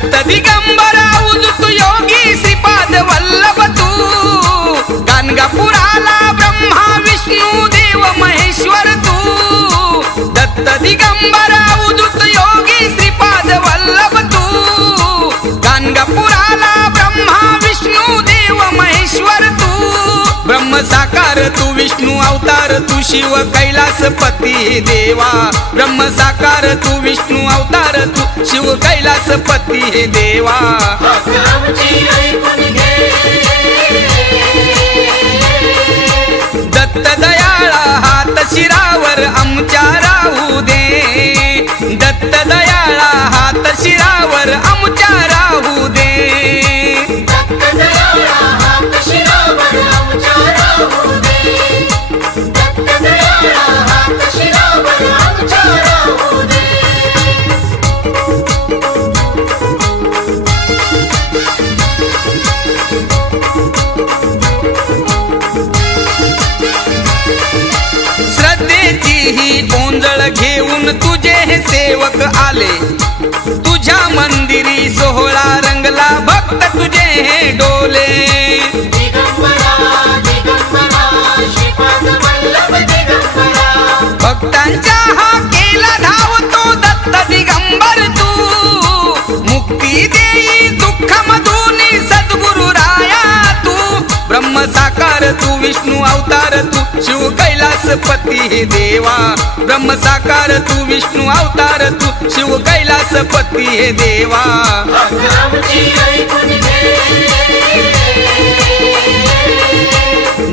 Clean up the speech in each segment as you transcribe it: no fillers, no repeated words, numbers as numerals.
दत्त दिगंबरा उदित योगी श्रीपाद वल्लभ तू गाणगापुराला ब्रह्मा विष्णू देव महेश्वर तू दत्त दिगंबरा उदित योगी श्रीपाद वल्लभ तू गाणगापुराला ब्रह्मा विष्णू देव महेश्वर तू ब्रह्म साकार तू विष्णू अवतार तू शिव कैलासपती देवा ब्रह्म साकार तू विष्णू अवतार तू शिव कैलासपती देवा दत्त दयाळा हात शिरावर आमच्या राहू दे दत्त दयाळा हात शिरावर आमच्या राहू दे ओंजळ घेऊन तुझे हे सेवक आले तुझ्या मंदिरी सोहळा रंगला भक्त तुझे हे डोले भक्तांच्या हा केला धावतो दत्त दिगंबर तू मुक्ती देई दुःख मधुनी सद्गुरु राया तू ब्रह्म साकार तू विष्णू अवतार तू शिव कैलासपती देवा ब्रह्म साकार तू विष्णू अवतार तू शिव कैलासपती देवा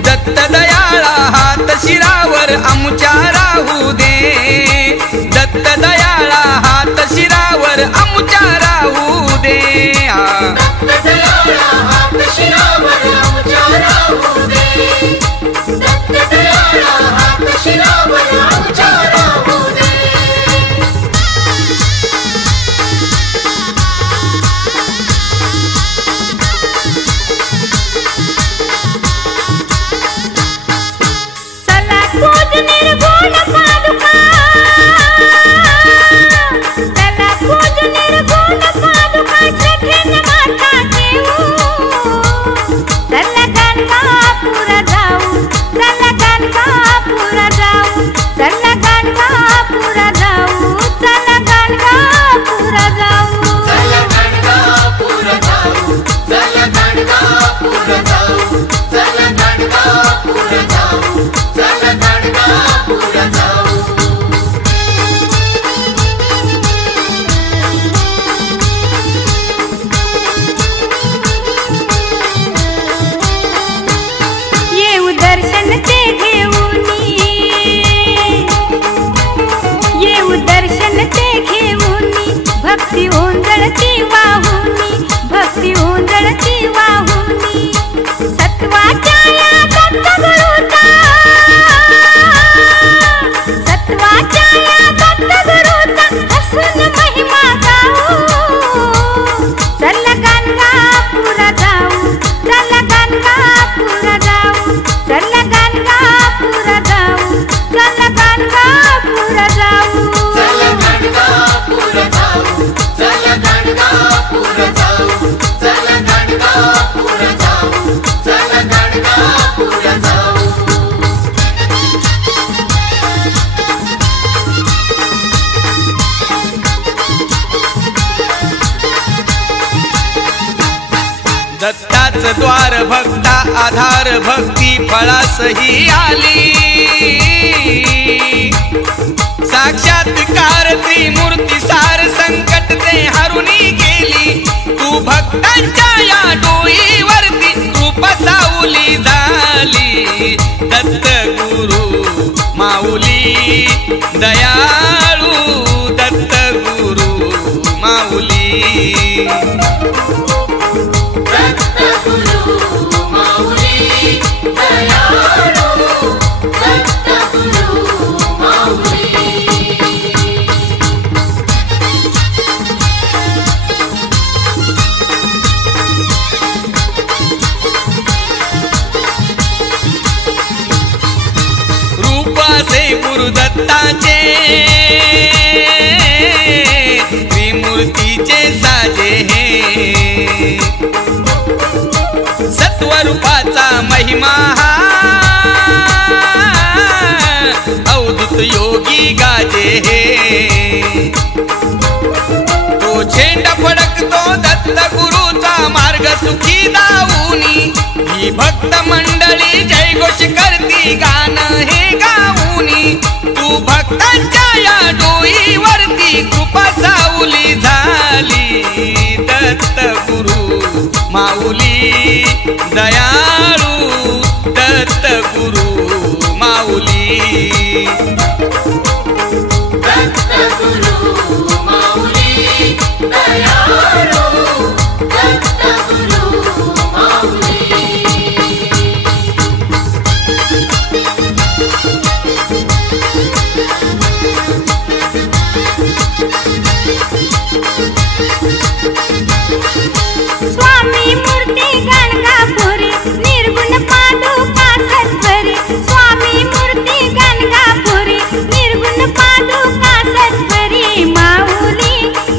दत्त दयाळा हात शिरावर आमच्या राहू दे दत्त दयाळा हात शिरावर आमच्या राहू दे दत्ताच द्वार भक्ता आधार भक्ती फळासही आली साक्षात्कार त्रिमूर्ती सार संकट ते हरुनी गेली तू भक्तांच्या या डोईवरती रूप सावली झाली दत्त गुरु माऊली दयाळू दत्त गुरु माऊली गाजे हे सत्वरूपाचा महिमा अवधूत योगी गाजे हे तो झेंडा फडकतो दत्त गुरुचा मार्ग सुखी दाऊनी ही भक्त मंडळी जयघोष करती गान हे गाऊनी तू भक्तांच्या या डोईवरती कृपा सावली झाली दत्त गुरु माऊली दयाळू दत्त गुरु माऊली दत्त गुरु माऊली दयाळू दत्त गुरु माऊली स्वामी मूर्ती गणगापुरी निर्गुण पादुका सत्वरी स्वामी मूर्ती गणगापुरी निर्गुण पादुका सत्वरी माऊली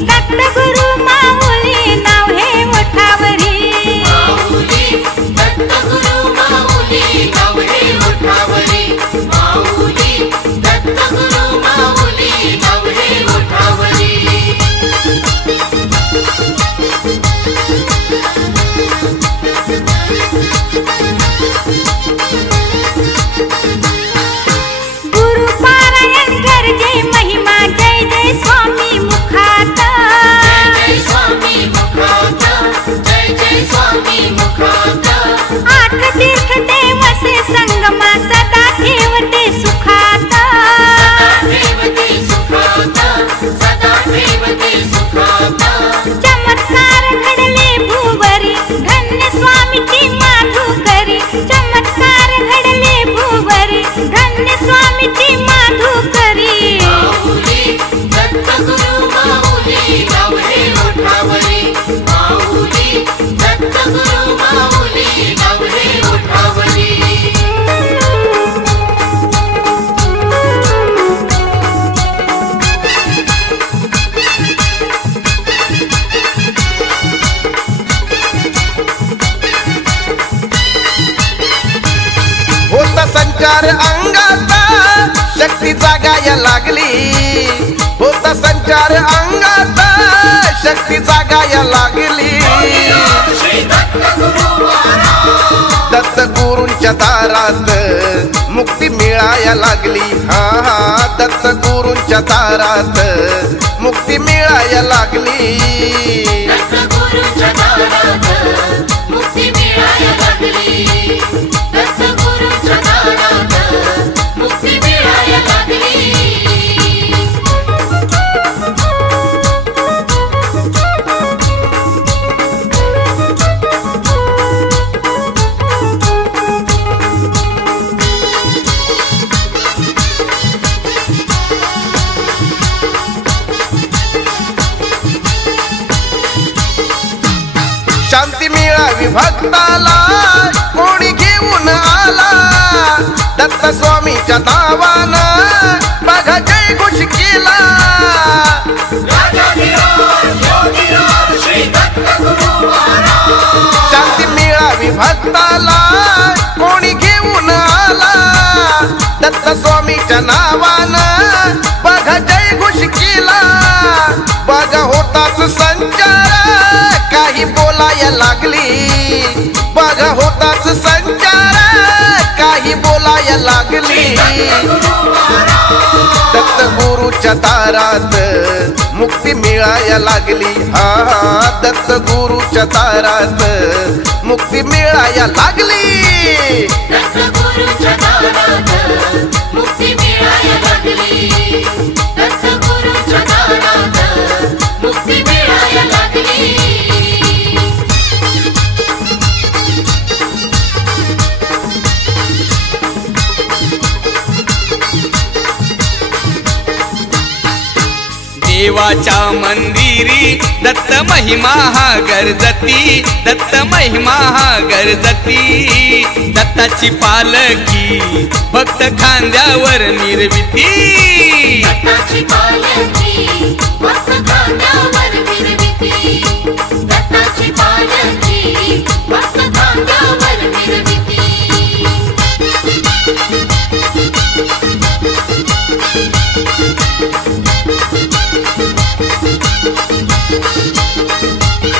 दत्त गुरु माऊली नाव हे ओठावरी माऊली दत्त गुरु माऊली नाव हे ओठावरी माऊली दत्त गुरु माऊली नाव हे ओठावरी गुरुपारायण गरजे महिमा जय जय स्वामी मुखात जय स्वामी मुखात जय जय स्वामी मुखात आठ तीर्थ देवसे संगमा सदा ठेवते सुखात सदा ठेवते सुखात सदा ठेवते सुखात चमत्कार घडले भुवरी धन्य स्वामीची माधुकरी चमत्कार घडले भुवरी धन्य स्वामीची माधुकरी माऊली दत्त गुरु माऊली नाव हे ओठावरी माऊली दत्त गुरु माऊली नाव हे ओठावरी होता संचार अंगाचा शक्ती जागाया लागली होता संचार अंगाचा शक्ती जागाया लागली श्री दत्त गुरु महाराज दत्त गुरूंच्या दारात मुक्ती मिळाया लागली हा हा दत्त गुरूंच्या दारात मुक्ती मिळाया लागली दत्त गुरुच्या दारात मुक्ती मिळाया लागली दत्त गुरुच्या दारात मुक्ती मिळाया लागली शांती मिळावी भक्ताला कोणी घेऊन आला दत्त स्वामीच्या नावानं बघा जय घोष केला श्री दत्त गुरु महाराज शांती मिळावी भक्ताला कोणी घेऊन आला दत्त स्वामीच्या नावानं बघा जय घोष केला बघा होताच संचार काही बोलाया लागली बघा होताच संचार काही बोलाया लागली दत्त गुरुच्या दारात मुक्ती मिळाया लागली हा हा दत्त गुरुच्या दारात मुक्ती मिळाया लागली दत्त गुरुच्या दारात मुक्ती मिळाया लागली दत्त गुरुच्या दारात मुक्ती मिळाया लागली देवाच्या मंदिरी दत्त महिमा हा गरजती दत्त महिमा हा गरजती दत्ताची पालखी भक्त खांद्यावर निर्विती दत्ताची पालखी भक्त खांद्यावर निर्विती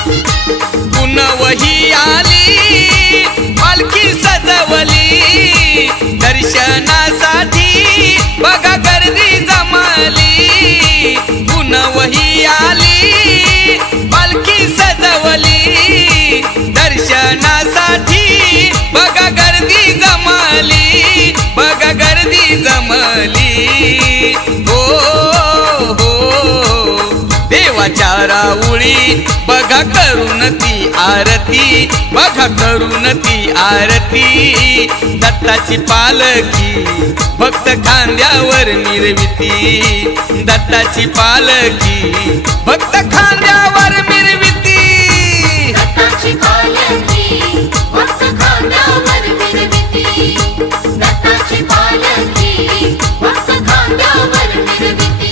पुनवही आली पालखी सजवली दर्शनासाठी बघा गर्दी जमली पुनवही आली पालखी सजवली दर्शनासाठी बघा गर्दी जमली बघा गर्दी जमली हो हो देवाच्या राऊळी बघा करून ती आरती बघा करून ती आरती दत्ताची पालखी भक्त खांद्यावर मिरविती दत्ताची पालखी भक्त खांद्यावर मिरविती दत्ताची पालखी भक्त खांद्यावर मिरविती दत्ताची पालखी भक्त खांद्यावर मिरविती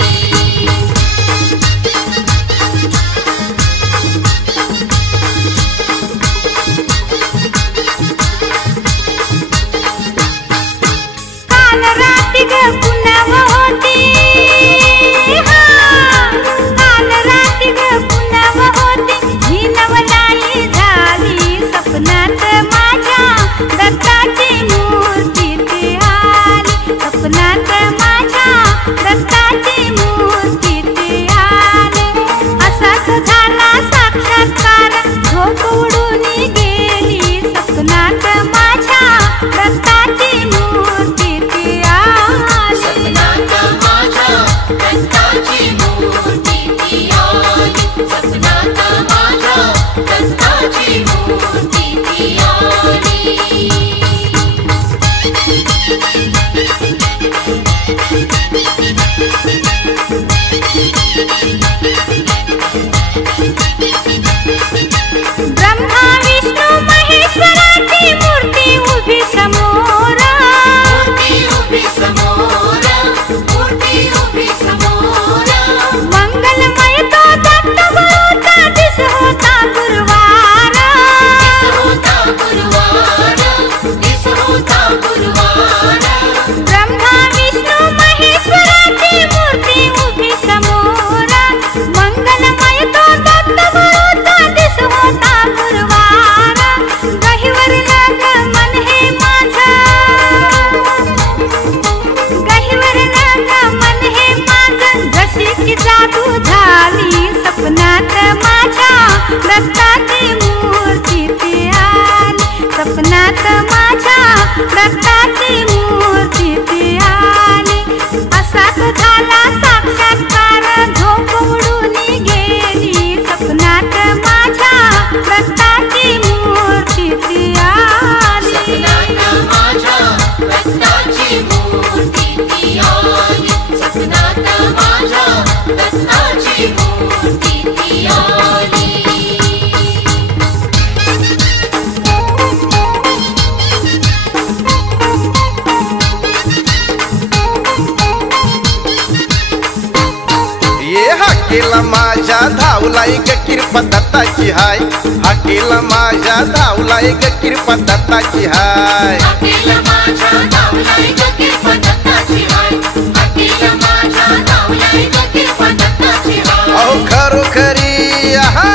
हाकेला माझ्या धावलाय ग किरपा दत्ताची हाय हाकेला माझ्या धावलाय ग किरपा दत्ताची हाय हाकेला माझ्या धावलाय ग किरपा दत्ताची हाय हाकेला माझ्या धावलाय ग किरपा दत्ताची हाय अहो खरोखरी आहा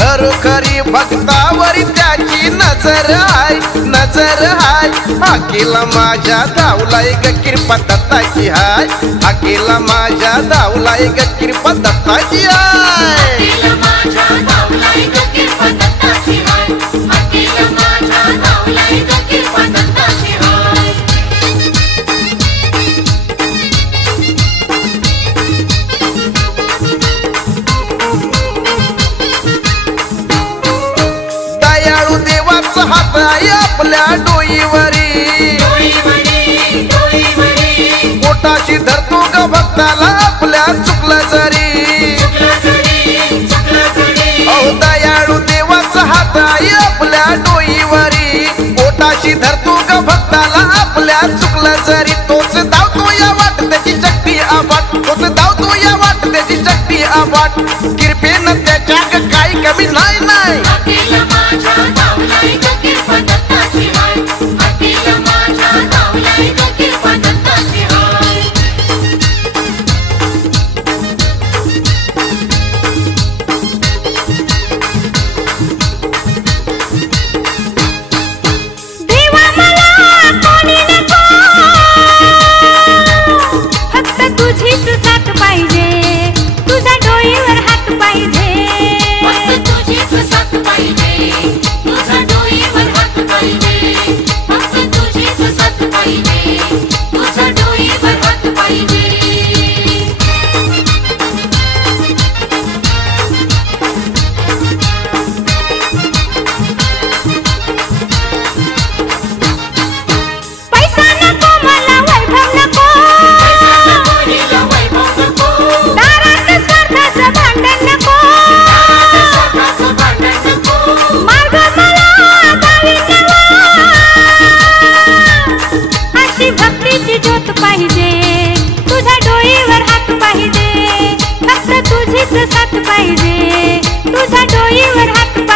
खरोखरी भक्तावरी त्याची नजर हाय हाकेला माझ्या धावलाय ग किरपा दत्ताची हाय हाकेला माझ्या धावलाय ग किरपा दत्ताची हाय हाकेला माझ्या धावलाय ग किरपा दत्ताची हाय हाकेला माझ्या धावलाय ग किरपा दत्ताची हाय दयाळू देवाचा हात आहे आपल्या डोईवरी पोटाशी धरतो ग भक्ताला आपल्या चुकलं जरी अहो दयाळू देवाचा हात आहे आपल्या डोईवरी पोटाशी धरतो ग भक्ताला आपल्या चुकलं जरी तोच धावतो या वाट त्याची शक्ती आबाट तोच धावतो या वाट त्याची शक्ती आबाट कृपेनं त्याच्या काही कमी नाही हाकेला माझ्या धावलाय ग किरपा दत्ताची हाय हाकेला माझ्या धावलाय ग किरपा दत्ताची हाय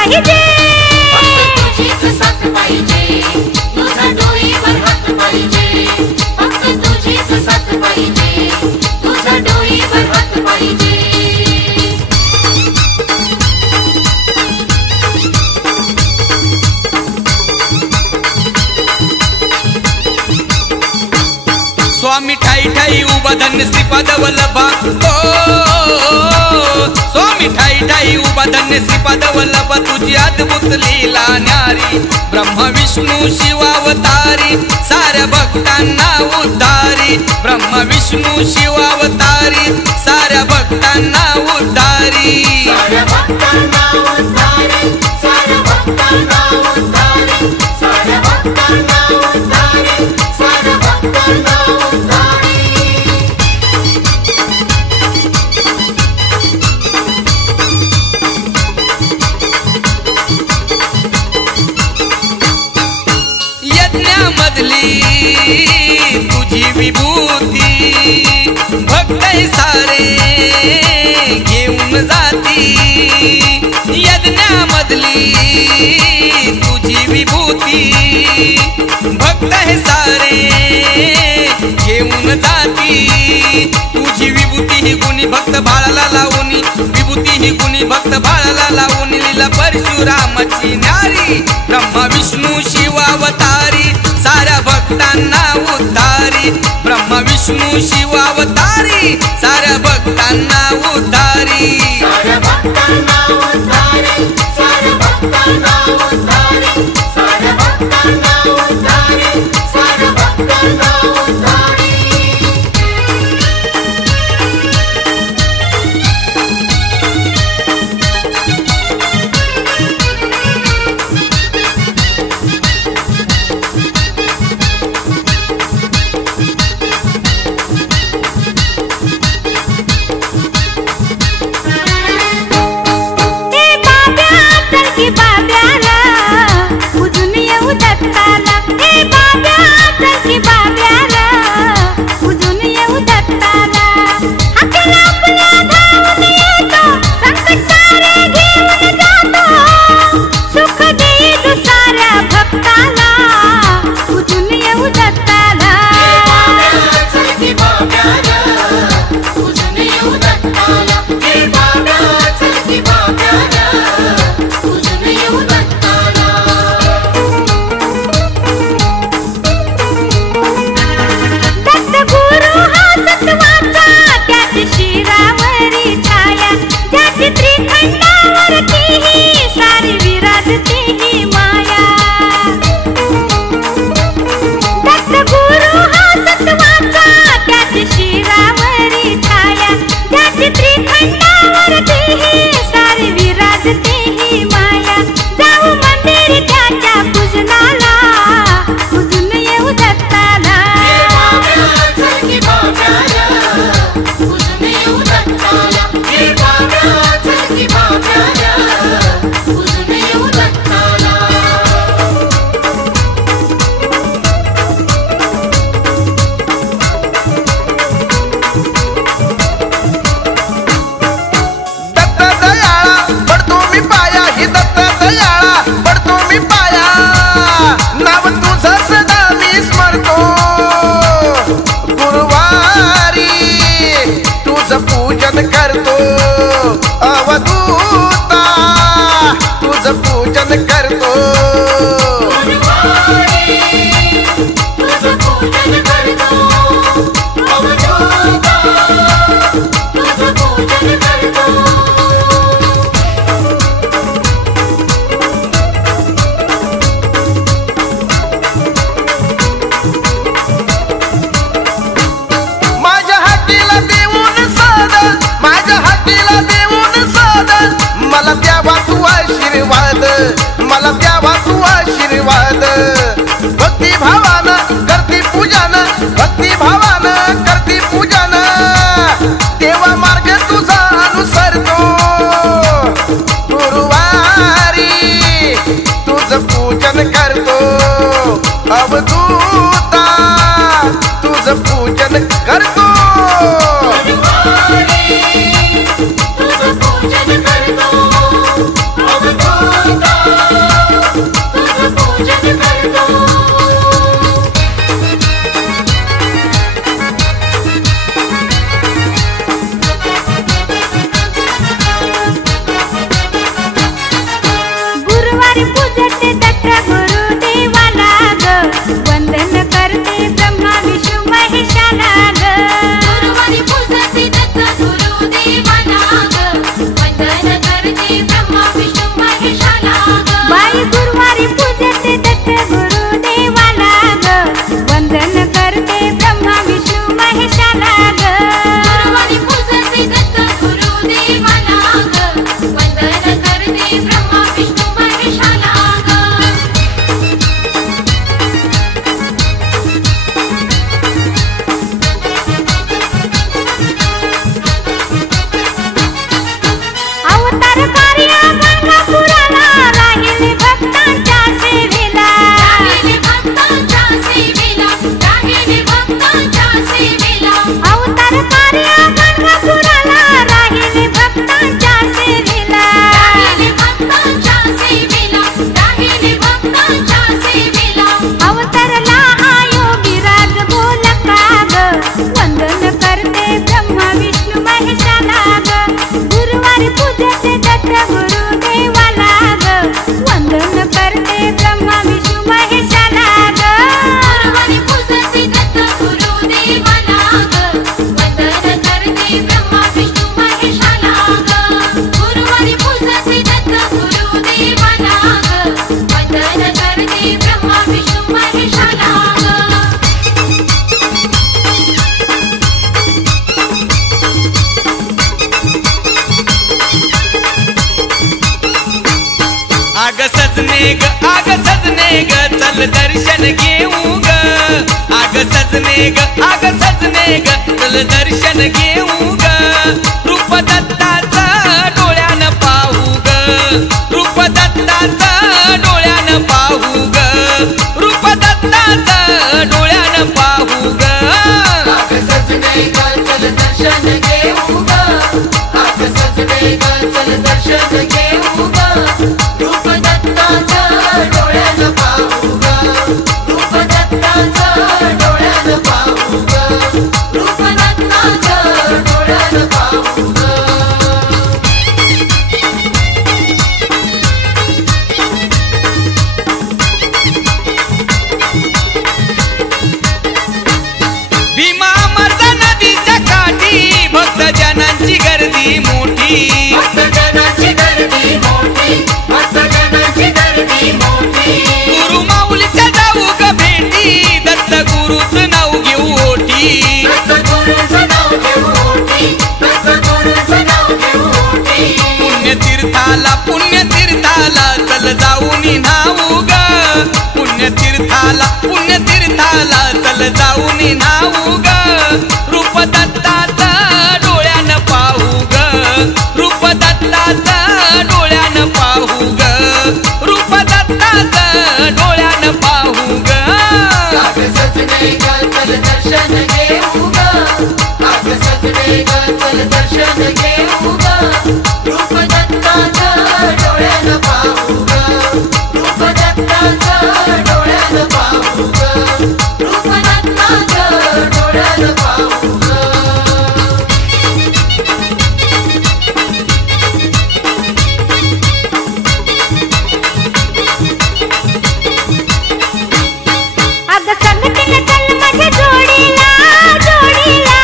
पाहिजे फक्त तुझीच साथ पाहिजे तुझ्या डोईवर हात पाहिजे फक्त तुझीच साथ पाहिजे तुझ्या डोईवर हात पाहिजे स्वामी ठाई ठाई उभा धन्य श्रीपाद वल्लभा स्वामी ठाई ठाई उभा धन्य श्रीपाद वल्लभा तुझी अद्भुत लीला न्यारी ब्रह्मा विष्णू शिवावतारी साऱ्या भक्तांना उद्धारी ब्रह्मा विष्णू शिवावतारी साऱ्या भक्तांना उद्धारी साऱ्या भक्तांना उद्धारी साऱ्या भक्तांना उद्धारी साऱ्या भक्तांना उद्धारी साऱ्या भक्तांना उद्धारी यज्ञामधली तुझी विभूती भक्त सारे घेऊन जाती यज्ञामधली तुझी विभूती भक्त सारे घेऊन जाती तुझी विभूती ही गुणी भक्त बाळाला लावूनी विभूती ही गुणी भक्त बाळाला लावूनी लीला परशुरामाची न्यारी ब्रह्मा विष्णू शिवावतारी साऱ्या भक्तांना उद्धारी ब्रह्मा विष्णू शिवावतारी साऱ्या भक्तांना उद्धारी साऱ्या भक्तांना उद्धारी साऱ्या भक्तांना उद्धारी साऱ्या भक्तांना उद्धारी साऱ्या भक्तांना उद्धारी ए बाब्या चल की बाब्याला उजून येऊ दत्ताला ए बाब्या चल की बाब्याला उजून येऊ दत्ताला हाकेला आपल्या धावून येतो संकट सारे घेऊन जातो सुख देईल साऱ्या भक्ताला उजून येऊ दत्ताला चल की बाब्याला उजून येऊ दत्ताला हे बाब्या चल की बाब्याला उजून येऊ दत्ताला दत्त गुरु हा सत्वाचा त्याची शिरावरी छाया ज्याची त्रिखंडावरती ही सारी विराजती ही माया दत्त गुरु हा सत्वाचा त्याची शिरावरी छाया ज्याची त्रिखंडावरती ही सारी विराजती ही माया जाऊ मंदिरी त्याच्या पूजनाला उजून येऊ दत्ताला चल की बाब्याला उजून येऊ दत्ताला हे बाब्या चल की बाब्याला उजून येऊ दत्ताला दत्त दयाळा पडतो मी पाया ही दत्त दयाळा पडतो मी पाया नाव तुझं सदा मी स्मरतो गुरुवारी तुझं पूजन करतो अवधूता तुझं पूजन करतो गुरुवारी तुझं पूजन करतो अवधूता तुझं पूजन करतो माझ्या हातीला देऊन साधन माझ्या हातीला देऊन साधन मला द्यावा तू आशीर्वाद मला द्यावा तू आशीर्वाद भक्ती भावानं करती पूजन भक्ती भावानं करती पूजन देवा मार्ग तुझा अनुसरतो गुरुवारी तुझं पूजन करतो अवधूता तुझं पूजन करतो गुरुवारी तुझं पूजन करतो अवधूता पूजते दत्त गुरुदेवाला ग वंदन करते ब्रह्मा विष्णू महेशाला ग गुरुवारी पूजते दत्त गुरुदेवाला ग वंदन करते ब्रह्मा विष्णू महेशाला ग बाई गुरुवारी पूजते दत्त गुरुदेवाला ग वंदन करते ब्रह्मा विष्णू महेशाला ग गुरुवारी पूजते दत्त गुरुदेवाला ग वंदन करते ब्रह्मा विष्णू महेशाला ग अवतार कार्य गंगापुराला राहिले भक्तांच्या सेवेला राहिले भक्तांच्या सेवेला राहिले भक्तांच्या सेवेला अवतार कार्य गंगापुराला राहिले भक्तांच्या सेवेला राहिले भक्तांच्या सेवेला राहिले भक्तांच्या सेवेला अवतरला हा योगी राज बोलका ग वंदन करते ब्रह्मा विष्णू महेशाला ग गुरुवारी पूजते दत्त गुरुदेवाला ग वंदन करते ब्रह्मा विष्णू महेशाला ग गुरुवारी पूजते दत्त गुरुदेवाला ग वंदन करते ब्रह्मा विष्णू महेशाला ग गुरुवारी पूजते दत्त गुरुदेवाला ग वंदन करते ब्रह्मा विष्णू महेशाला ग आग सजने ग चल दर्शन घेऊ ग आग सजने ग चल दर्शन घेऊ ग रूप दत्ताचं डोळ्यानं पाहू ग रूप दत्ताचं डोळ्यानं पाहू ग रूप दत्ताचं डोळ्यानं पाहू ग आग सजने ग चल दर्शन घेऊ ग आग सजने ग चल दर्शन घेऊ ग रूप दत्ताचं डोळ्यानं पाहू ग रूप दत्ताचं डोळ्यानं पाहू ग रूप दत्ताचं डोळ्यानं पाहू ग भीमा अमरचा नदीच्या काठी भक्त जनांची गर्दी मोठी भक्तजनांची गर्दी मोठी भक्तजनांची गर्दी मोठी गुरु माऊलीच्या जाऊ ग भेटी दत्त गुरुचं नाव घेऊ ओठी दत्त गुरूचं नाव घेऊ ओठी दत्त गुरूचं नाव घेऊ ओठी पुण्यतीर्थाला चल जाऊन न्हाऊ ग पुण्यतीर्थाला चल जाऊन न्हाऊ ग रूप दत्ताचं डोळ्यानं पाहू ग रूप दत्ताचं डोळ्यानं पाहू ग रूप दत्ताचं डोळ्यानं पाहू ग आग सजने ग चल दर्शन घेऊ ग आग सजने ग चल दर्शन घेऊ ग रूप दत्ताचं डोळ्यानं पाहू ग रूप दत्ताचं डोळ्यानं पाहू ग रूप दत्ताचं डोळ्यानं पाहू ग अग संगतीनं चल माझ्या जोडीला जोडीला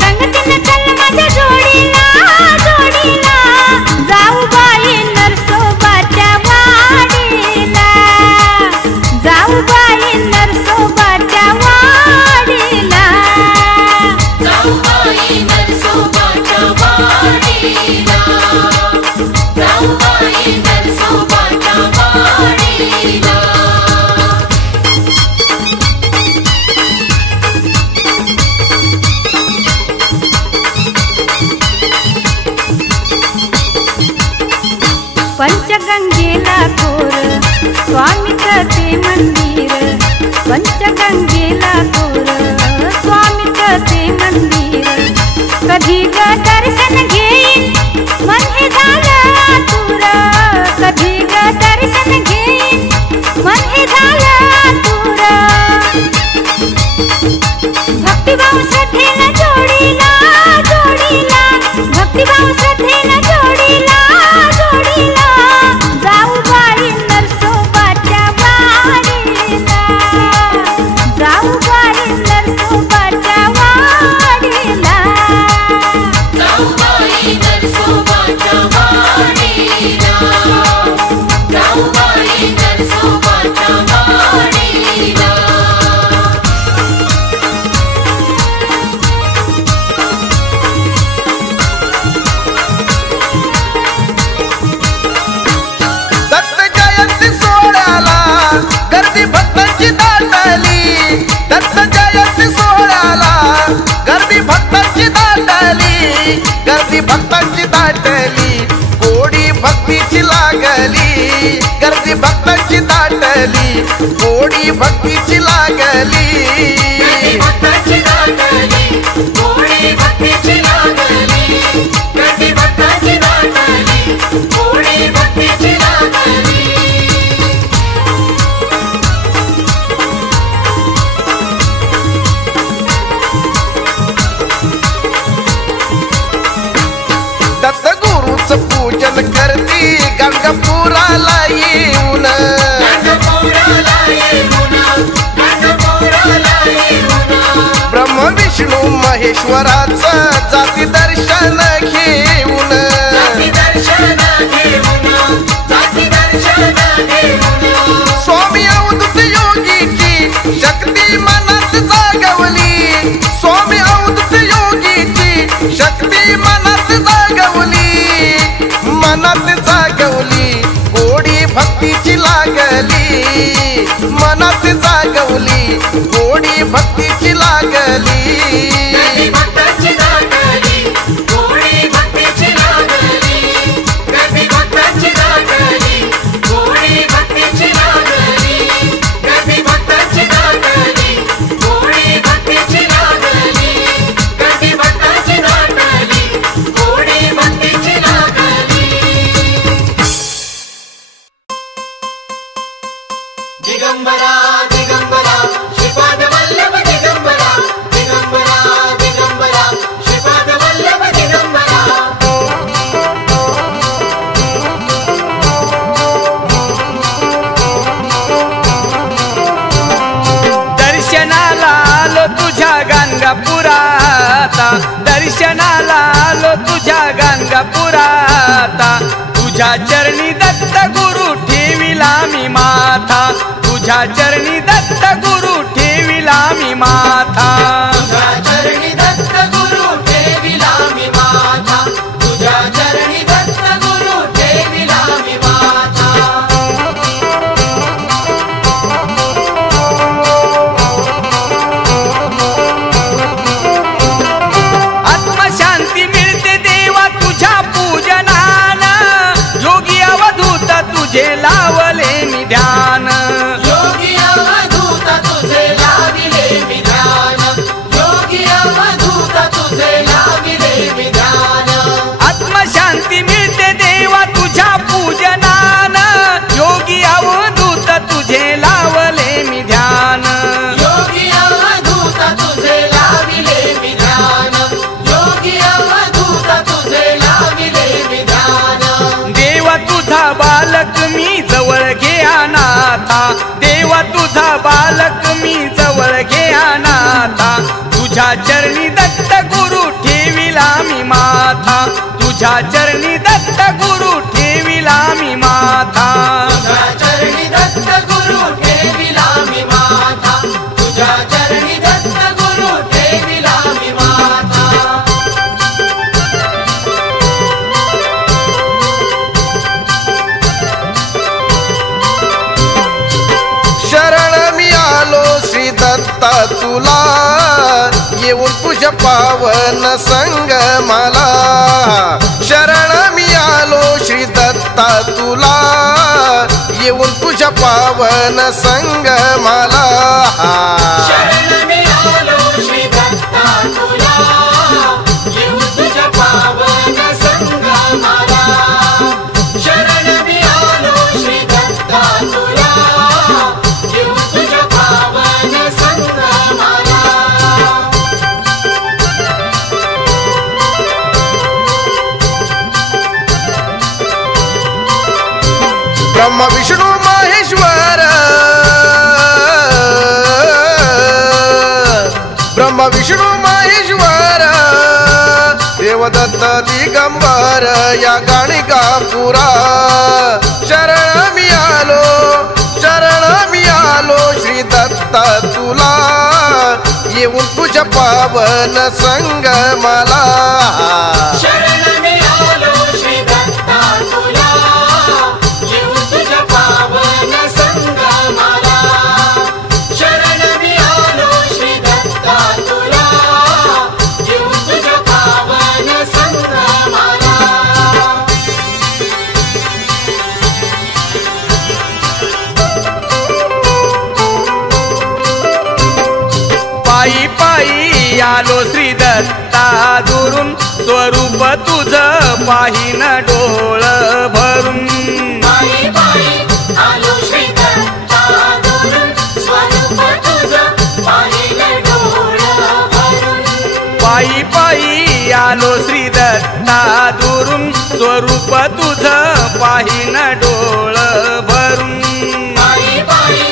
संगतीनं चल माझ्या जोडीला जोडीला जाऊ बाई नरसोबाच्या वाडीला जाऊ बाई नरसोबाच्या वाडीला जाऊबाई नरसोबाच्या वाडीला जाऊबाई नरसोबाच्या वाडीला पंचगंगेला खोर स्वामीचं ते मंदिर पंचगंगेला खोर स्वामीचं ते मंदिर कधी ग दर्शन घेईन मन हे झालं आतुर कधी ग दर्शन घेईन मन हे झालं आतुर भक्तिभाव श्रद्धेनं जोडीला जोडीला भक्तिभाव श्रद्धेनं जोडीला जोडीला जाऊ बाई नरसोबाच्या गर्दी भक्तांची दाटली गोडी भक्तीची लागली गर्दी भक्तांची दाटली गोडी भक्तीची लागली भक्तांची दाटली गोडी भक्तीची लागली गर्दी भक्तांची दाटली गोडी भक्तीची लागली दत्तगुरूचं पूजन करती गंगापुराला येऊन ब्रह्म विष्णू महेश्वराचं जाती दर्शन घेऊन स्वामी अवधूत योगीची शक्ती मनात जागवली स्वामी अवधूत योगीची शक्ती मनात जागवली गोडी भक्तीची लागली मनात जागवली गोडी भक्तीची लागली भक्तांची दाटली गोडी भक्तीची लागली गर्दी भक्तांची दाटली गोडी भक्तीची लागली गर्दी भक्तांची दाटली गोडी भक्तीची लागली गर्दी भक्तांची दाटली गोडी भक्तीची लागली दिगंबरा दिगंबरा श्रीपाद वल्लभ दिगंबरा दिगंबरा दिगंबरा श्रीपाद वल्लभ दिगंबरा दर्शनाला आलो तुझ्या गाणगापुराता दर्शनाला आलो तुझ्या गाणगापुराता तुझ्या चरणी दत्त गुरु ठेविला मी माथा तुझ्या चरणी दत्त गुरु ठेविला मी माथा तुझ्या चरणी दत्त गुरु ठेविला मी माथा तुझ्या चरणी दत्त गुरु ठेविला मी माथा आत्मशांती मिळते देवा तुझ्या पूजनानं योगी अवधूत तुझे लावले मी ध्यान योगी अवधूत तुझे लाविले मी ध्यान योगी अवधूत तुझे लाविले मी ध्यान आत्मशांती मिळते देवा तुझ्या पूजनानं योगी अवधूत तुझे लावले मी ध्यान योगी अवधूत तुझे लाविले मी ध्यान योगी अवधूत तुझे लाविले मी ध्यान देवा तुझा बालक मी जवळ घे अनाथा देवा तुझा बालक मी जवळ घे अनाथा तुझ्या चरणी दत्त गुरु ठेविला मी माथा तुझ्या चरणी दत्त गुरु ठेविला मी माथा तुझ्या चरणी दत्त गुरु ठेविला मी माथा तुझ्या चरणी दत्त गुरु ठेविला मी माथा शरण मी आलो श्री दत्ता तुला येऊन तुझ्या पावन संगमाला शरण मी आलो श्री दत्ता तुला येऊन तुझ्या पावन संगमाला शरण मी आलो श्री दत्ता तुला येऊन तुझ्या पावन संगमाला शरण मी आलो श्री दत्ता तुला येऊन तुझ्या पावन संगमाला ब्रह्म विष्णू महेश्वर ब्रह्म विष्णू महेश्वर देवदत्त दिगंबर या गाणगापुरा शरण मी आलो श्री दत्ता तुला येऊन तुझ्या पावन संगमाला शरण मी आलो श्री दत्ता तुला येऊन तुझ्या पावन संगमाला शरण मी आलो श्री दत्ता तुला येऊन तुझ्या पावन पायी आलो श्री दत्ता दुरून स्वरूप तुझं पाहिन डोळ भरून पायी पायी आलो श्री दत्ता दुरून स्वरूप तुझं पाहिलं डोळं भरून पायी पायी आलो श्री दत्ता दुरून स्वरूप तुझं पाहिन डोळ भरून पायी पायी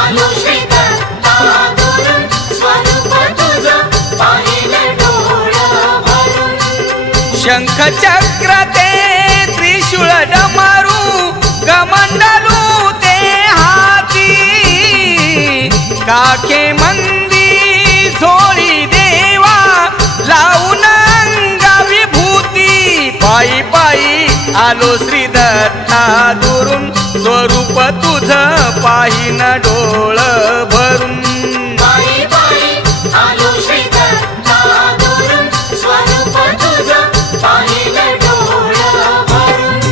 आलो श्री दत्ता दुरून स्वरूप तुझं पाहिलं डोळं भरून शंख चक्र ते त्रिशूळ डमरू कमंडलू ते हाती काखे मंदी झोळी देवा लावून अंगा विभूती पायी पायी आलो श्री दत्ता दुरून स्वरूप तुझं पाहिन डोळ भरून पायी पायी आलो श्री दत्ता दुरून स्वरूप तुझं पाहिलं डोळं भरून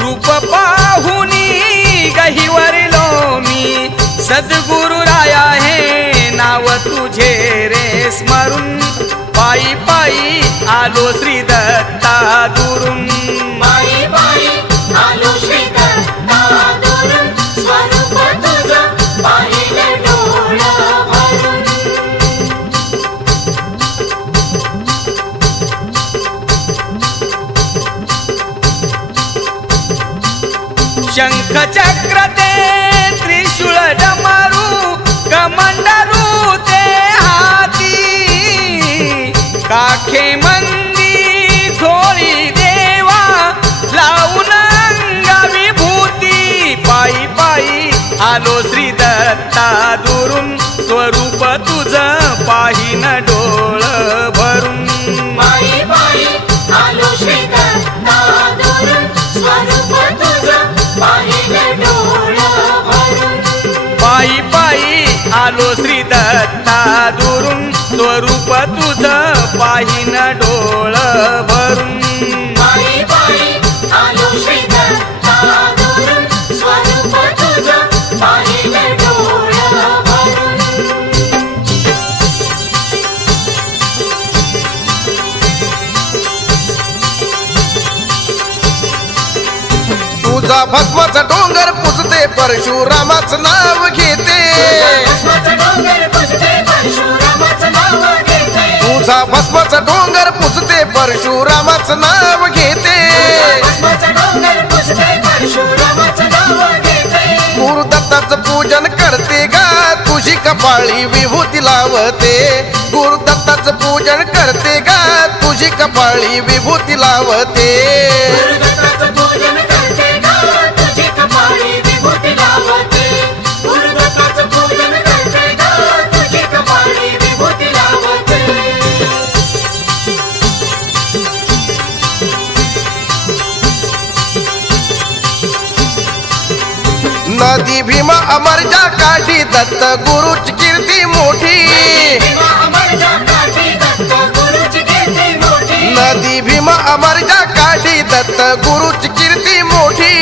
रूप पाहुनी गहिवरलो मी सद्गुरुराया हे नाव तुझे रे स्मरून पायी पायी आलो श्री दत्ता दुरून पायी पायी आलो श्री दत्ता दुरून स्वरूप तुझं पाहिलं डोळं भरून शंख चक्र ते त्रिशूळ डमरू कमंडलू ते हाती काखे मंदी झोळी देवा लावून अंगा विभूती पायी पायी आलो श्री दत्ता दुरून स्वरूप तुझं पाहिन डोळ भरून पायी पायी आलो श्री दत्ता दुरून स्वरूप तुझं पाहिलं डोळं भरून पायी पायी आलो श्री दत्ता दुरून स्वरूप तुझं पाहिन डोळ भरून पायी पायी आलो श्री दत्ता दुरून स्वरूप तुझं पाहिलं डोळं भरून तुझा भस्माचा डोंगर पुजते परशुरामाचं नाव घेते भस्माचं डोंगर पुजते परशुरामाचं नाव घेते तुझा भस्माचा डोंगर पुजते परशुरामाचं नाव घेते भस्माचं डोंगर पुजते परशुरामाचं नाव घेते गुरुदत्ताचं पूजन करते गा तुझी कपाळी विभूती लावते गुरुदत्ताचं पूजन करते गा तुझी कपाळी विभूती लावते गुरुदत्ताचं पूजन करते गा तुझी कपाळी विभूती लावते गुरुदत्ताचं पूजन करते गा तुझी कपाळी विभूती लावते नदी भीमा अमरजा काठी दत्त गुरुची कीर्ती मोठी भीमा अमरजा काठी दत्त गुरुची कीर्ती मोठी नदी भीमा अमरजा काठी दत्त गुरुची कीर्ती मोठी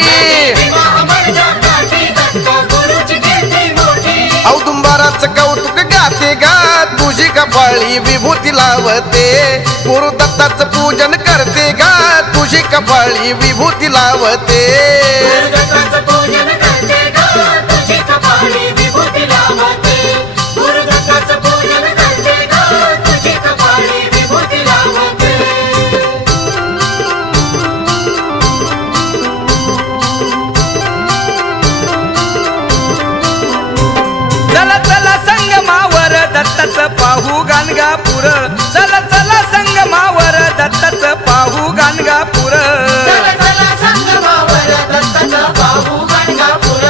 भीमा अमरजा काठी दत्त गुरुची कीर्ती मोठी औदुंबराचं कौतुक गाते गा तुझी कपाळी विभूती लावते गुरुदत्ताचं पूजन करते गा तुझी कपाळी विभूती लावते गुरुदत्ताचं पूजन करते गा तुझी कपाळी विभूती लावते गुरुदत्ताचं पूजन करते गा तुझी कपाळी विभूती लावते चला चला संगमावर दत्ताचं पाहू गाणगापूर चला चला संगमावर दत्ताचं पाहू गाणगापूर चला चला संगमावर दत्ताचं पाहू गाणगापूर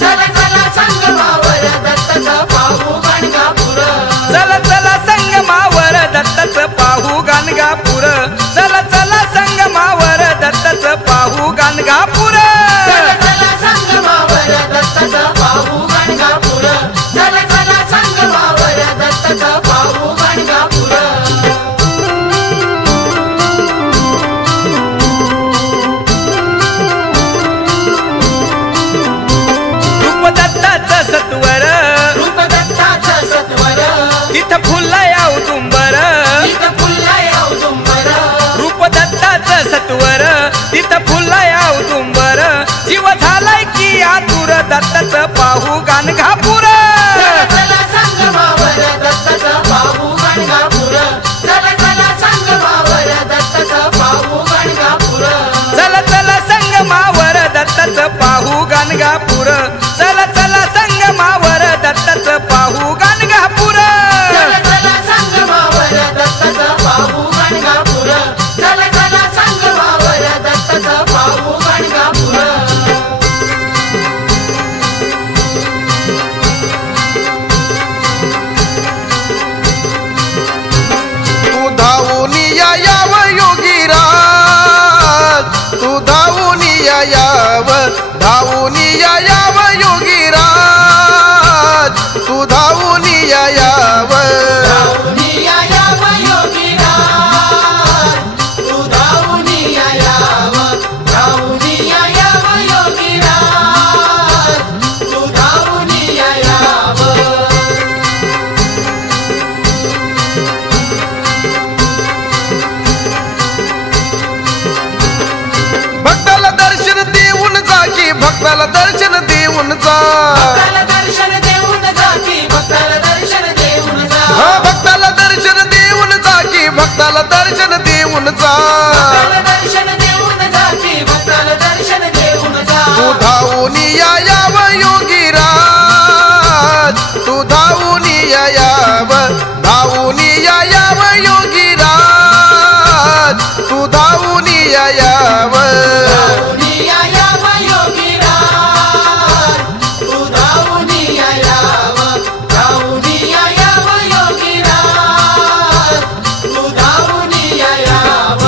चला चला संगमावर दत्ताचं पाहू गाणगापूर चला चला संगमावर दत्ताचं पाहू गाणगापूर चला चला संगमावर दत्ताचं पाहू गाणगापूर चला चला संगमावर दत्ताचं पाहू गाणगापूर चला चला संगमावर दत्ताचं पाहू गाणगापूर दत्ताचं पाहू गाणगापूर चला चला संगमावर दत्ताचं पाहू गाणगापूर चला चला संगमावर दत्ताचं पाहू गाणगापूर चला चला संगमावर दत्ताचं पाहू गाणगापूर चला चला संगमावर दत्ताचं पाहू गाणगापूर चला चला संगमावर दत्ताचं पाहू गाणगापूर चला चला संगमावर दत्ताचं पाहू गाणगापूर तू धावून याव योगीराज तू धावून याव धावून याव योगीराज तू धावून याव धावूनिया याव योगीराज तू धावूनिया याव धावूनिया याव योगीराज तू धावूनिया याव भक्ताला दर्शन देऊन जा की भक्ताला दर्शन देऊन जा भक्ताला दर्शन देऊन जा की भक्ताला दर्शन देऊन जा हा भक्ताला दर्शन देऊन जा की भक्ताला दर्शन देऊन जा भक्ताला दर्शन देऊन जा की भक्ताला दर्शन देऊन जा तू धावून याव योगीराज तू धावून याव धावून याव योगीराज तू धावून याव धावूनिया याव योगीराज तू धावूनिया याव धावूनिया याव योगीराज तू धावूनिया याव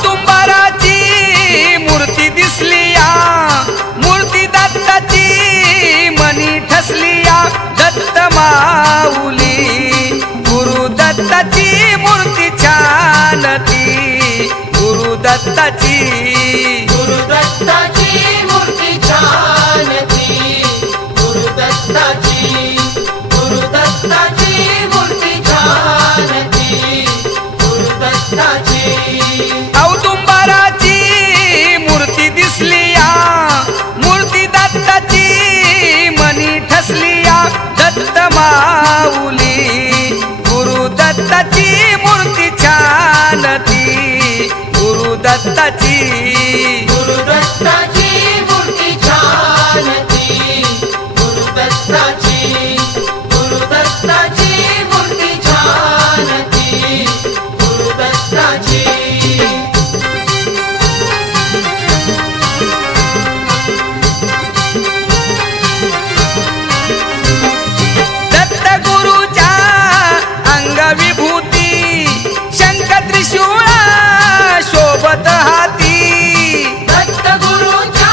औदुंबराची मूर्ती दिसली या मूर्ती दत्ताची मनी ठसली या दत्त माऊली गुरु दत्ताची मूर्ती छान ती गुरु दत्ताची गुरुदत्ताची मूर्ती छान ती गुरुदत्ताची गुरुदत्ताची मूर्ती छान ती गुरुदत्ताची औदुंबराची मूर्ती दिसली या मूर्ती दत्ताची मनी ठसली या दत्त माऊली गुरु दत्ताची मूर्ती छान ती गुरु दत्ताची गुरुदत्ताची मूर्ती छान ती गुरुदत्ताची गुरुदत्ताची मूर्ती छान ती गुरुदत्ताची दत्त गुरुच्या अंगविभूती शंख त्रिशूळ शोभत हाती दत्तगुरूच्या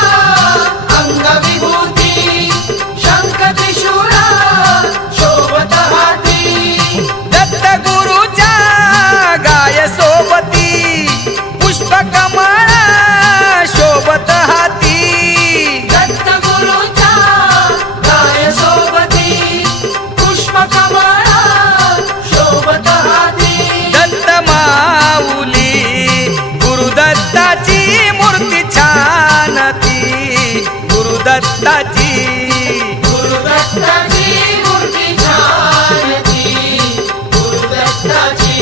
अंगविभूती शंख त्रिशूळ शोभत हाती दत्त गुरुच्या गाय सोबती पुष्पकमळ शोभत हाती दत्तगुरूच्या गाय सोबती पुष्पकमळ शोभत हाती दत्त माऊली गुरुदत्ताची मूर्ती छान ती गुरुदत्ताची गुरुदत्ताची मूर्ती छान ती गुरुदत्ताची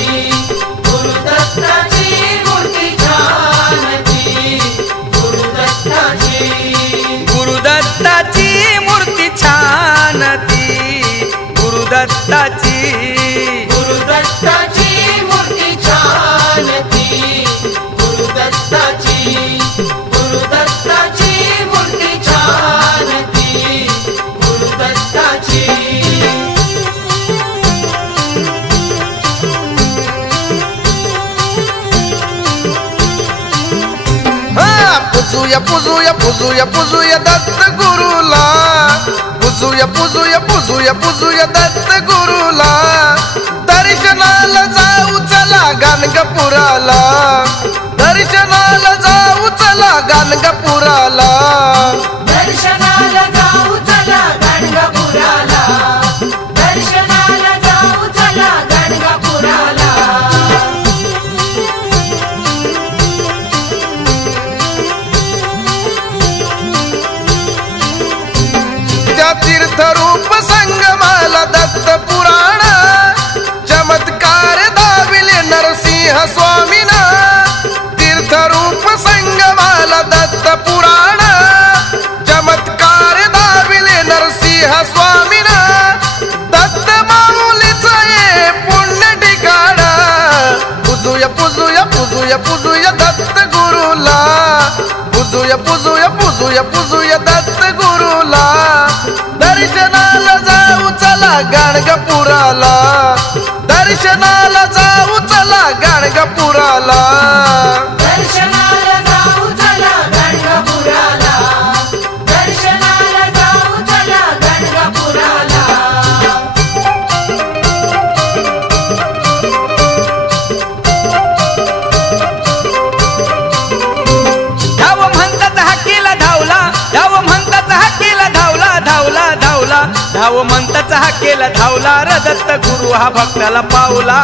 गुरुदत्ताची मूर्ती छान ती गुरुदत्ताची गुरुदत्ताची मूर्ती छान ती गुरुदत्ताची गुरुदत्ताची मूर्ती छान ती गुरुदत्ताची गुरुदत्ताची मूर्ती छान ती गुरुदत्ताची हा पूजूया पूजूया पूजूया पूजूया दत्त गुरुला पूजूया पूजूया पूजूया पूजूया दत्त गुरुला दर्शनाला जाऊ चला गाणगापुराला दर्शनाला जाऊ चला गाणगापुराला दर्शनाला जाऊ चला गाणगापुराला दर्शनाला जाऊ चला गाणगापुराला तीर्थरूप संगमाला दत्त पुराण चमत्कार दाविले नरसिंह स्वामीना तीर्थरूप संगमाला दत्त पुराण चमत्कार दाविले नरसिंह स्वामीना दत्त माऊलीचा ये पुण्य ठिकाण पूजूया पूजूया पूजूया पूजूया दत्त गुरुला पूजूया पूजूया पूजूया पूजूया दत्त गुरुला दर्शनाला जाऊ चला गाणगापुराला दर्शनाला जाऊ चला गाणगापुराला दर्शनाला जाऊ चला गाणगापुराला दर्शनाला जाऊ चला गाणगापुराला धाव म्हणतात हाकेला धावला धाव म्हणतात हाकेला धावला धावला धावला धाव म्हणतात हाकेला धावला र दत्त गुरु हा भक्ताला पावला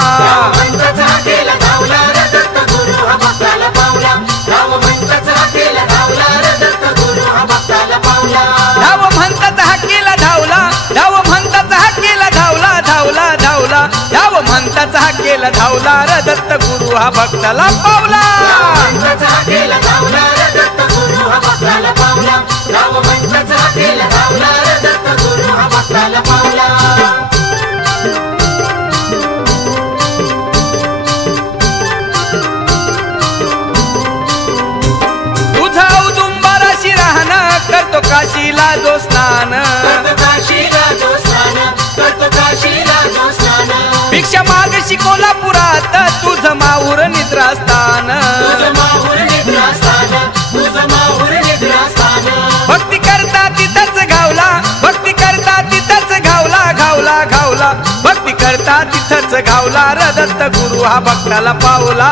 म्हणताचा हाकेला धावला रे दत्त गुरु हा भक्ताला पावला धाव म्हणताचा हाकेला धावला रे दत्त गुरु हा भक्ताला पावला धाव म्हणतात हाकेला धावला धाव म्हणतात हाकेला धावला धावला धावला धाव म्हणतात हाकेला धावला र दत्त गुरु हा भक्ताला पावला म्हणताचा हाकेला धावला रे दत्त गुरु हा भक्ताला पावला धाव म्हणताचा हाकेला धावला रे दत्त गुरु हा भक्ताला पावला तुझा औदुंबराशी राहणं करतो काशीला जो स्नान करतो काशीला जो स्नान करतो काशीला जो स्नान भिक्षा माग कोल्हापुरात तुझं माहूर निद्रास्थान तुझं माहूर निद्रास्थान तुझं माहूर निद्रास्थान भक्ती करता तिथंच घावला भक्ती करता तिथंच घावला घावला घावला भक्ती करता तिथंच घावला र दत्त गुरु हा भक्ताला पावला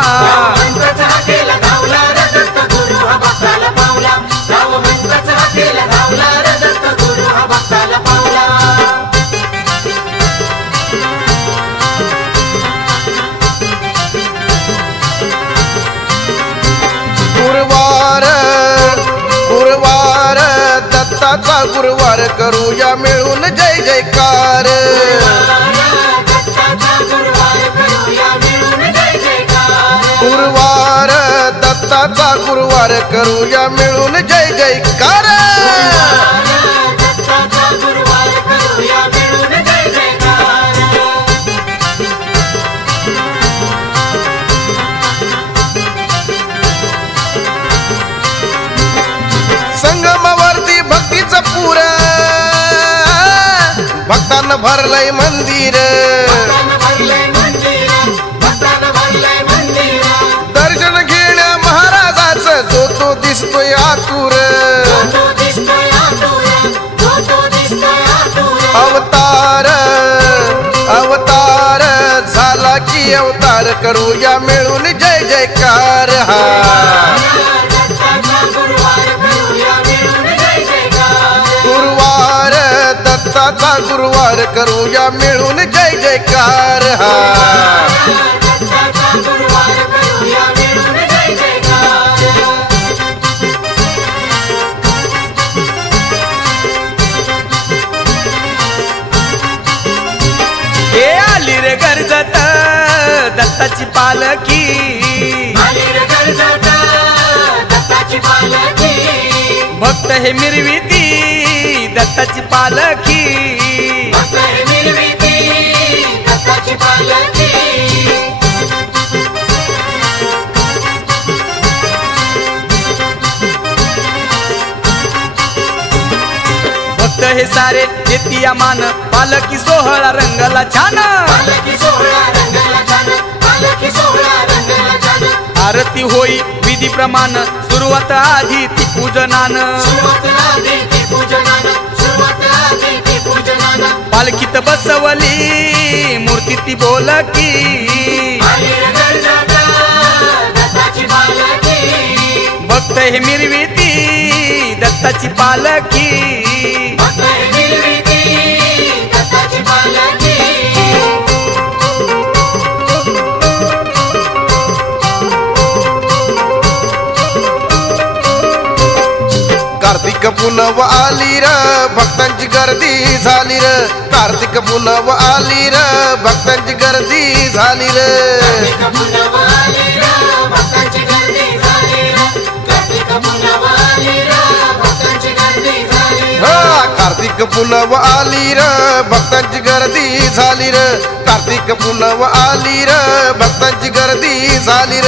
म्हणताचा हाकेला धावला रे दत्त गुरु हा भक्ताला पावला धाव म्हणताचा हाकेला धावला रे दत्त गुरु हा भक्ताला पावला गुरुवार गुरुवार दत्ताचा गुरुवार करूया मिळून जय जयकार दत्ताचा गुरुवार करूया मिळून जय जयकार गुरुवार दत्ताचा गुरुवार करूया मिळून जय जयकार दत्ताचा गुरुवार करूया मिळून जय जयकार संगमावरती भक्तीचं पूर भक्तांना भरलंय मंदिर भक्तानं भरलंय मंदिर भक्तानं भरलंय मंदिर दर्शन घेण्या महाराजाचं जो तो दिसतोय आतुर तो दिसतोय आतुर तो दिसतोय आतुर अवतार अवतार झाला की अवतार करूया मिळून जय जयकार हा दत्ताचा गुरुवार करूया मिळून जय जयकार गुरुवार दत्ताचा गुरुवार करूया मिळून जय जयकार हा दत्ताचा गुरुवार करूया मिळून जय जयकार हे आली रे गर्जत दत्ताची पालखी आली रे गर्जत दत्ताची पालखी भक्त हे मिरविती दत्ताची पालखी भक्त हे मिरविती दत्ताची पालखी भक्त हे सारे येतिया मान पालखी सोहळा रंगला छान पालखी सोहळा रंगाला छान पालखी सोहळा रंगाला छान आरती होई विधी प्रमाण सुरुवात आधी ती पूजनान सुरुवात आधी ती पूजनानं सुरुवात आधी ती पूजनानं पालखीत बसवली मूर्ती ती बोलकी आली रे गर्जत दत्ताची पालखी भक्त हे मिरविती दत्ताची पालखी भक्त हे मिरविती दत्ताची पालखी कार्तिक पुनव आली र भक्तांची गर्दी झाली र कार्तिक पुनव आली र भक्तांची गर्दी झाली र कार्तिक पुनव आली र भक्तांची गर्दी झाली र कार्तिक पुनव आली र भक्तांची गर्दी झाली र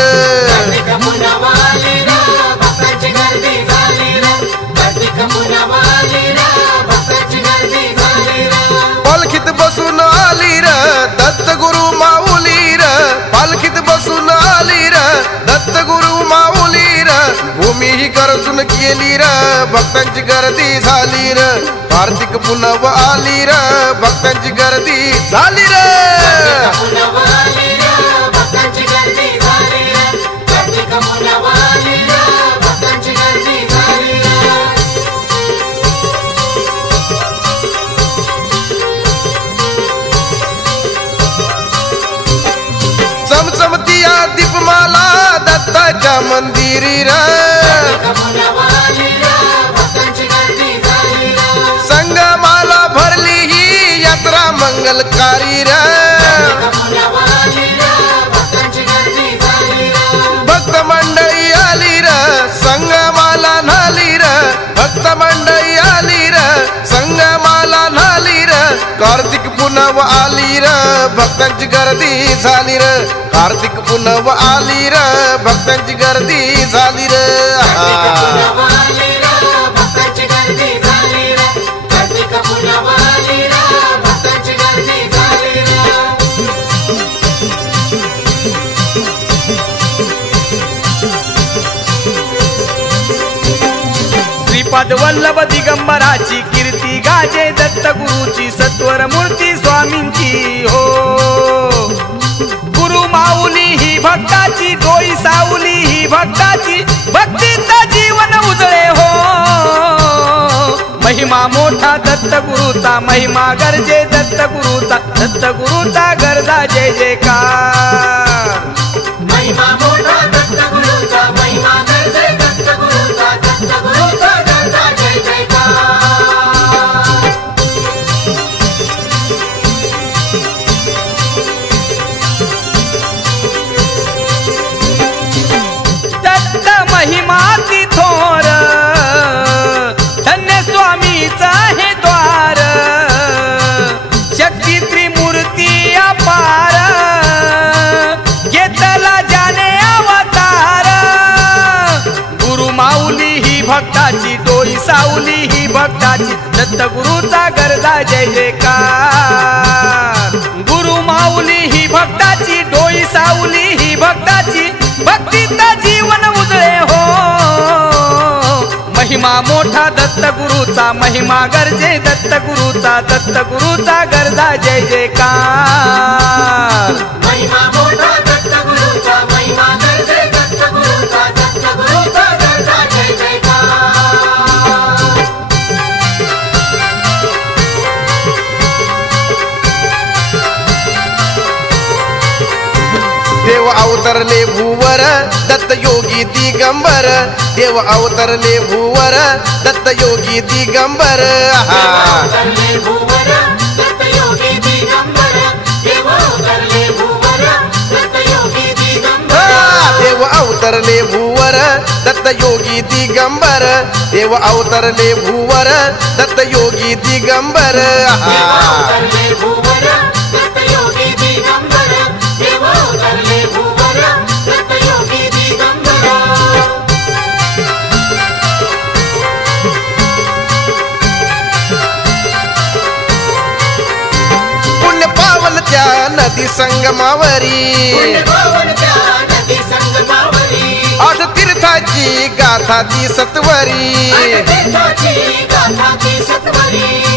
पालखीत बसून आली र दत्त गुरु माऊली र पालखीत बसून आली र दत्त गुरु माऊली र भूमी ही गरजून गेली र भक्तांची गर्दी झाली र कार्तिक पुनव आली र भक्तांची गर्दी झाली र चमचमतिया दीपमाला दत्ताच्या मंदिरी र संगमाला भरली ही यात्रा मंगलकारी र भक्त मंडळी आली र संगमाला न्हाली र भक्त मंडळी आली र संगमाला न्हाली र कार्तिक पुनव आली र भक्तांची गर्दी झाली र कार्तिक पुनव आली र भक्तांची गर्दी झाली र श्रीपाद वल्लभ दिगंबराची कीर्ती गाजे दत्त गुरुची सत्वर मूर्ती स्वामींची हो गुरु माऊली ही भक्ताची डोई सावली ही भक्ताची भक्तीचा जीवन उजळे हो महिमा मोठा दत्त गुरुचा महिमा गरजे दत्त गुरुचा गरजा जय जयकार महिमा मोठा दत्त गुरुचा महिमा गरजे दत्त गुरुचा गरजा जय जयकार दत्त महिमाती थोर धन्य स्वामीचा हे द्वार शक्ती त्रिमूर्ती अपार घेतला जाने अवतार गुरु माऊली ही भक्ताची डोई सावली ही भक्ताची दत्त गुरुचा गरजा जय जयकार गुरु माऊली ही भक्ताची डोई सावली ही भक्ताची भक्तीचा जीवन उजळे हो महिमा मोठा दत्त गुरुचा महिमा गरजे दत्त गुरुचा गरजा जय जयकार महिमा मोठा दत्त गुरुचा महिमा गरजे दत्त गुरुचा गरजा जय जयकार देव अवतरले भूवर दत्त योगी दिगंबर देव अवतरले भूवर दत्त योगी दिगंबर अवतरले भूवर दत्त योगी दिगंबर देव अवतरले भूवर दत्त योगी दिगंबर देव अवतरले भूवर दत्त योगी दिगंबर देव अवतरले भूवर दत्त योगी दिगंबर अवतरले भूवर दत्त योगी दिगंबर देव अवतरले भूवर दत्त योगी दिगंबर पुण्य पावन त्या नदी संगमावरी आठ तीर्थाची गाथा ती सत्वरी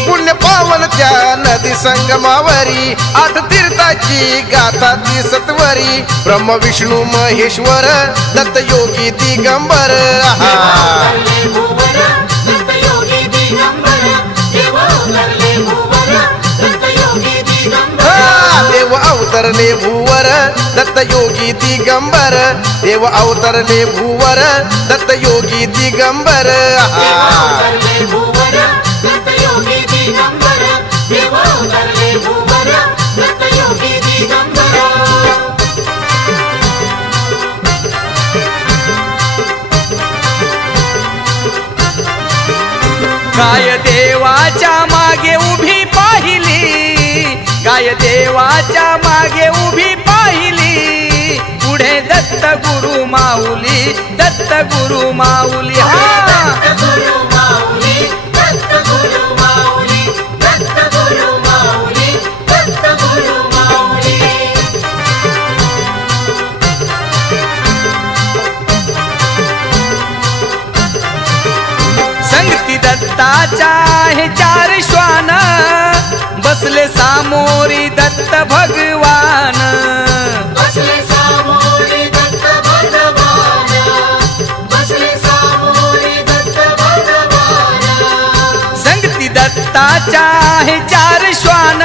पुण्य पावन त्या नदी संगमावरी आठ तीर्थाची गाथा ती सत्वरी ब्रह्म विष्णू महेश्वर दत्त योगी दिगंबर देव अवतरले भूवर दत्त योगी दिगंबर देव अवतरले भूवर दत्त योगी दिगंबर देवाच्या मागे उभी पाहिली, गाय देवाच्या मागे उभी पाहिली, पुढे दत्त गुरु माऊली, दत्त गुरु माऊली. दत्त गुरु माऊली, दत्त गुरु माऊली, दत्त गुरु माऊली, दत्त गुरु माऊली. संगती दत्ताच्या हे चार श्वान, बसले सामोरी दत्त भगवान. बसले सामोरी दत्त भगवान, बसले सामोरी दत्त भगवान. संगती दत्ताच्या हे चार श्वान,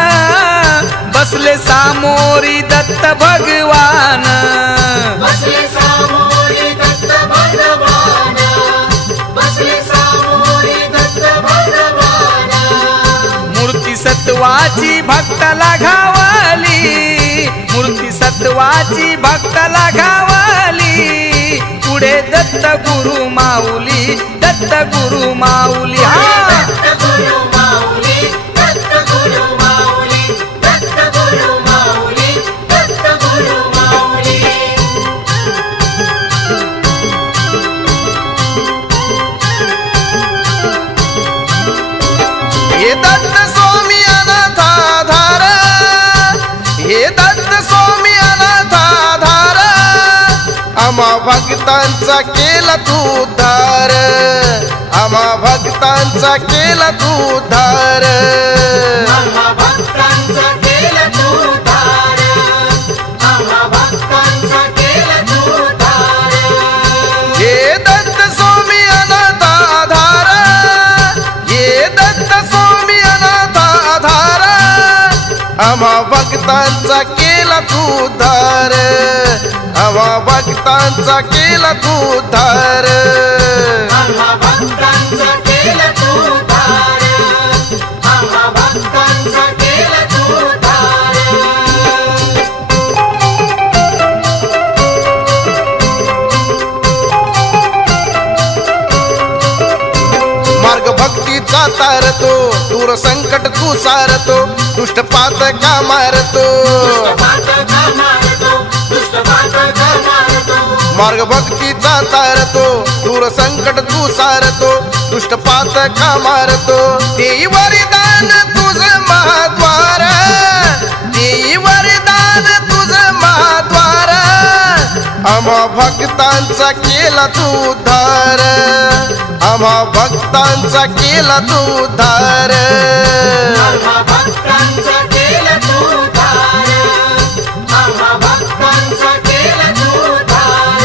बसले सामोरी दत्त भगवान. बसले सामोरी दत्त भगवान, बसले सामोरी दत्त भगवान. मूर्ती सत्वाची भक्ताला घावली, मूर्ती सत्वाची भक्ताला घावली, पुढे दत्त गुरु माऊली, दत्त गुरु माऊली. दत्त गुरु माऊली, दत्त गुरु माऊली, दत्त गुरु माऊली, दत्त गुरु माऊली. हे दत्त स्वामी अनाथाधार, हे दत्त स्वामी अनाथाधार, आम्हा भक्तांचा केला तू उद्धार, आम्हा भक्तांचा केला तू उद्धार. आम्हा भक्तांचा केला तू उद्धार, आम्हा भक्तांचा केला तू उद्धार. हे दत्त स्वामी अनाथाधार, हे दत्त स्वामी अनाथाधार, आम्हा भक्तांचा केला तू उद्धार, आम्हा भक्तांचा केला तू उद्धार. आम्हा भक्तांचा केला तू उद्धार, आम्हा भक्तांचा केला तू उद्धार. मार्ग भक्तीचा तारतो, दूर संकट तू सारतो, दुष्ट पातका मारतो. पातका मारतो, दुष्ट पातका मारतो. मार्ग भक्तीचा तारतो, दूर संकट तू सारतो, दुष्ट पातका मारतो. देई वरदान तुझ महाद्वार, देई वरदान तुझ महाद्वार, आम्हा भक्तांचा केला तू उद्धार, आम्हा भक्तांचा केला तू उद्धार. आम्हा भक्तांचा केला तू उद्धार, आम्हा भक्तांचा केला तू उद्धार.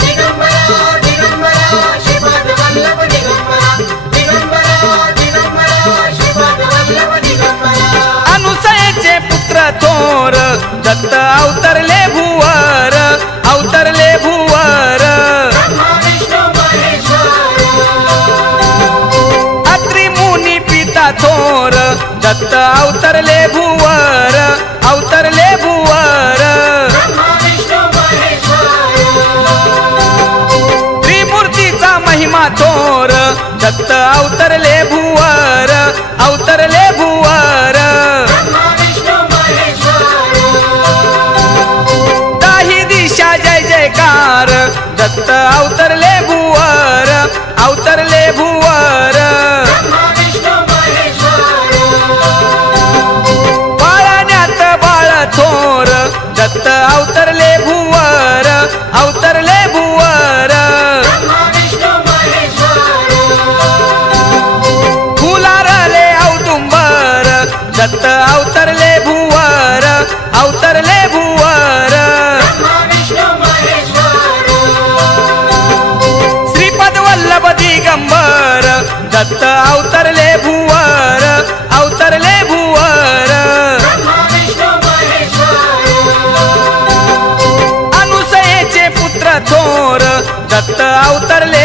दिगंबरा दिगंबरा श्रीपाद वल्लभ दिगंबरा, दिगंबरा दिगंबरा श्रीपाद वल्लभ दिगंबरा. अनुसयेचे पुत्र थोर दत्त अवतरले भुवर, अवतरले भुवर. ब्रह्मा विष्णू महेश्वर, अत्रि मुनी पिता थोर दत्त अवतरले भुवर, अवतरले भुवर. ब्रह्मा विष्णू महेश्वर. त्रिमूर्तीचा महिमा थोर दत्त अवतरले भुवर, अवतरले भुवर. ब्रह्मा विष्णू महेश्वर. दाही दिशा जय जयकार दत्त अवतरले भुवर, अवतरले भुवर. ब्रह्मा विष्णू महेश्वर. पाळण्यात बाळ थोर दत्त अवतरले भुवर, अवतरले भुवर. ब्रह्मा विष्णू महेश्वर. फुलारले औदुंबर दत्त अवतरले भुवर, अवतरले भुवर. ब्रह्मा विष्णू महेश्वर. श्रीपद वल्लभ दिगंबर दत्त अवतरले भुवर, अवतरले भुवर. ब्रह्मा विष्णू महेश्वर. अनुसयेचे पुत्र थोर दत्त अवतरले